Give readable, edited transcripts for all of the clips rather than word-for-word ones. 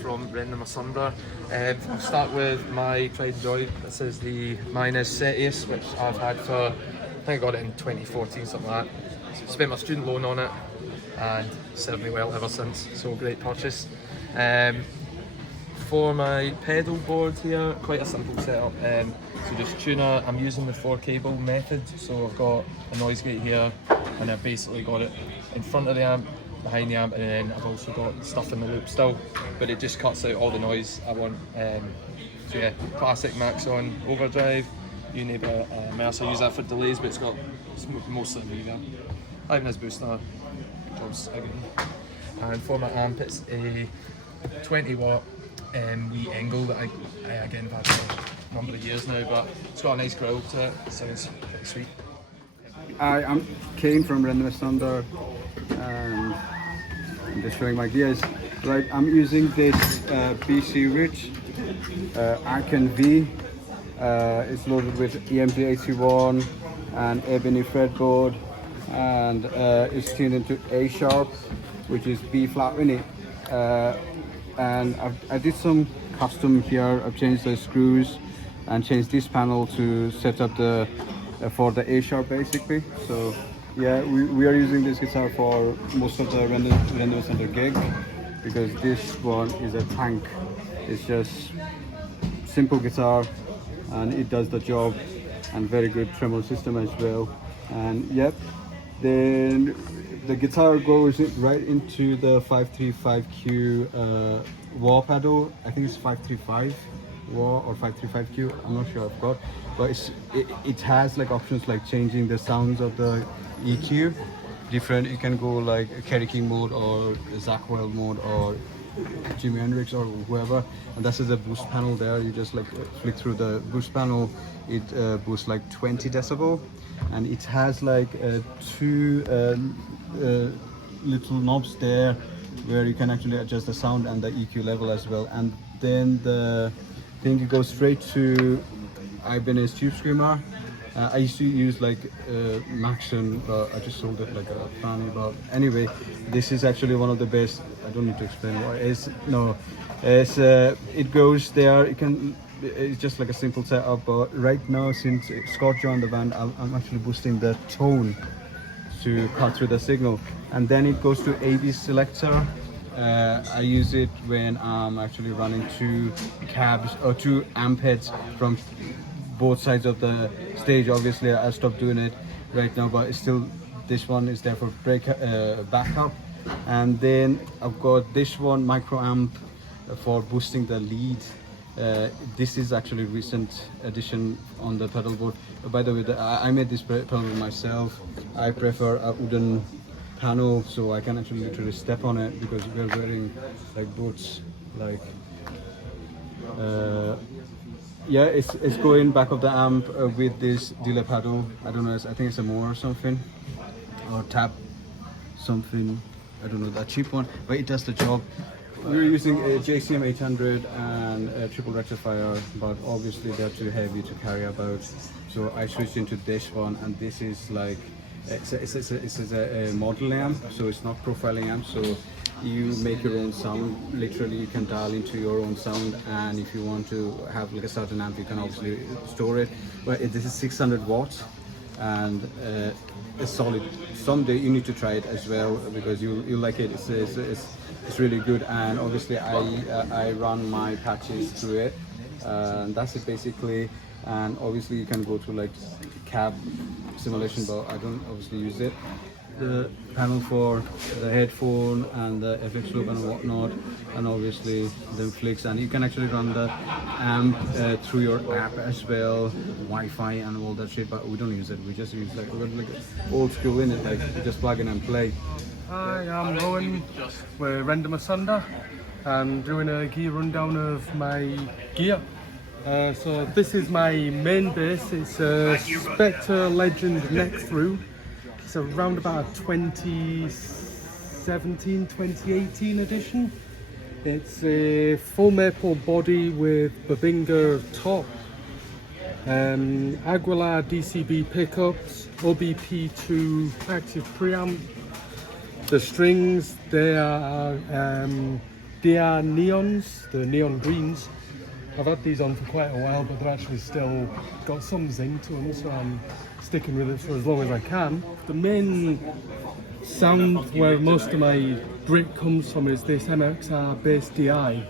from Rend and Asunder. I'll start with my pride and joy. This is the Minus Setius, which I've had for, I think I got it in 2014, something like that. Spent my student loan on it and served me well ever since, so great purchase. For my pedal board here, quite a simple setup. So just tuner, I'm using the 4-cable method, so I've got a noise gate here and I've basically got it in front of the amp, behind the amp, and then I've also got stuff in the loop still, but it just cuts out all the noise I want. So yeah, classic max on overdrive, you need a Mercer, use that for delays, but it's mostly reverb. Even as booster, jobs again. And for my amp, it's a 20 watt wee angle that I again have had for a number of years now, but it's got a nice growl to it. It sounds pretty sweet. Hi, I'm Caine from Rend and Asunder, and I'm just showing my gears. Right, I'm using this BC Rich Icon V. It's loaded with EMG81 and ebony fretboard, and it's tuned into A sharp, which is B flat in it. And I did some custom here. I've changed the screws and changed this panel to set up the for the A sharp basically. So yeah, we are using this guitar for most of the Rend and Asunder gig, because this one is a tank. It's just simple guitar and it does the job, and very good tremolo system as well. And yep, then the guitar goes right into the 535Q wah pedal. I think it's 535 wah or 535Q. I'm not sure, I've got, but it has like options like changing the sounds of the EQ. Different. You can go like Kerry King mode or Zach Wild mode or Jimi Hendrix or whoever. And this is a boost panel there. You just like flick through the boost panel. It boosts like 20 decibel, and it has like two little knobs there where you can actually adjust the sound and the EQ level as well. And then the thing, it goes straight to Ibanez Tube Screamer. I used to use like Maxon, but I just sold it like a fanny. But anyway, this is actually one of the best. I don't need to explain what it is. No, it's it goes there. It can. It's just like a simple setup. But right now, since Scott joined the band, I'm actually boosting the tone to cut through the signal, and then it goes to AV selector. I use it when I'm actually running two cabs or two amp heads from both sides of the stage. Obviously I stopped doing it right now, but it's still, this one is there for backup. And then I've got this one micro amp for boosting the lead. This is actually recent addition on the pedalboard. By the way, I made this pedalboard myself. I prefer a wooden panel so I can actually literally step on it, because we're wearing like boots. Like yeah, it's going back of the amp with this delay pedal. I don't know, I think it's a Moore or something, or tap something, I don't know, that cheap one, but it does the job. We're using a JCM 800 and a triple rectifier, but obviously they're too heavy to carry about, so I switched into this one. And this is like it's a model amp, so it's not profiling amp, so you make your own sound. Literally you can dial into your own sound, and if you want to have like a certain amp, you can obviously store it. But this is 600 watts and it's solid. Someday you need to try it as well, because you like it. It's really good. And obviously I run my patches through it, and that's it basically. And obviously you can go to like cab simulation, but I don't obviously use it. The panel for the headphone and the FX loop and whatnot, and obviously the flicks, and you can actually run the amp through your app as well, Wi-Fi and all that shit, but we don't use it. We just use like, we're like old school in it, like you just plug in and play. Hi, I'm Rowan with Rend and Asunder. I'm doing a gear rundown of my gear. So this is my main bass. It's a Spectre Legend neck through. It's around about 2017, 2018 edition. It's a full maple body with Babinga top, Aguilar DCB pickups, OBP2 active preamp. The strings, they are DI neons, the neon greens. I've had these on for quite a while, but they've actually still got some zing to them, so I'm sticking with it for as long as I can. The main sound where most of my grit comes from is this MXR bass DI.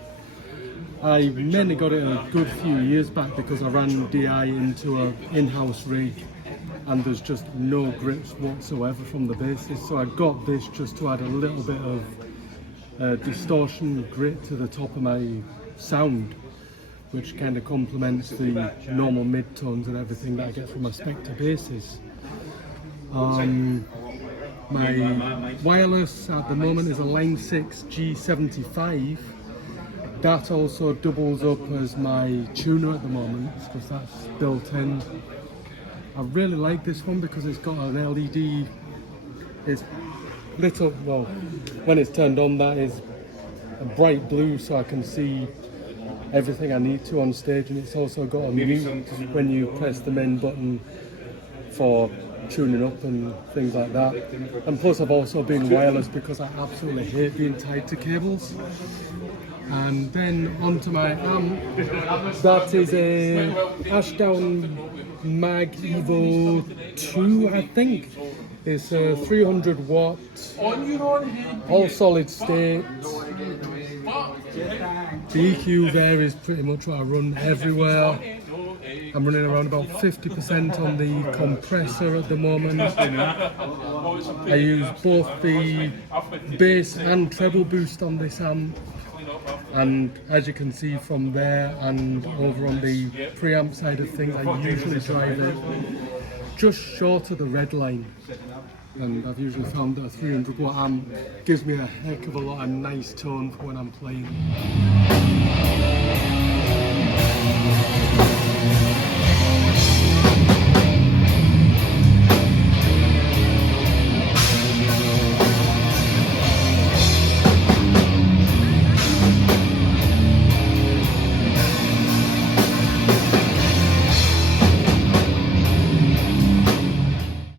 I mainly got it a good few years back because I ran DI into an in-house rig and there's just no grits whatsoever from the basses, so I got this just to add a little bit of distortion grit to the top of my sound, which kind of complements the normal mid-tones and everything that I get from my Spectre basses. My wireless at the moment is a Line 6 G75. That also doubles up as my tuner at the moment because that's built in. I really like this one because it's got an LED. It's little, well, when it's turned on, that is a bright blue, so I can see everything I need to on stage, and it's also got a mute when you press the main button for tuning up and things like that. And plus I've also been wireless because I absolutely hate being tied to cables. And then onto my amp, that is a Ashdown Mag Evo 2, I think. It's a 300 watt, all solid state. The EQ there is pretty much what I run everywhere. I'm running around about 50% on the compressor at the moment. I use both the bass and treble boost on this amp. And as you can see from there and over on the preamp side of things, I usually drive it just short of the red line. And I've usually found that a 300 watt amp gives me a heck of a lot of nice tone for when I'm playing.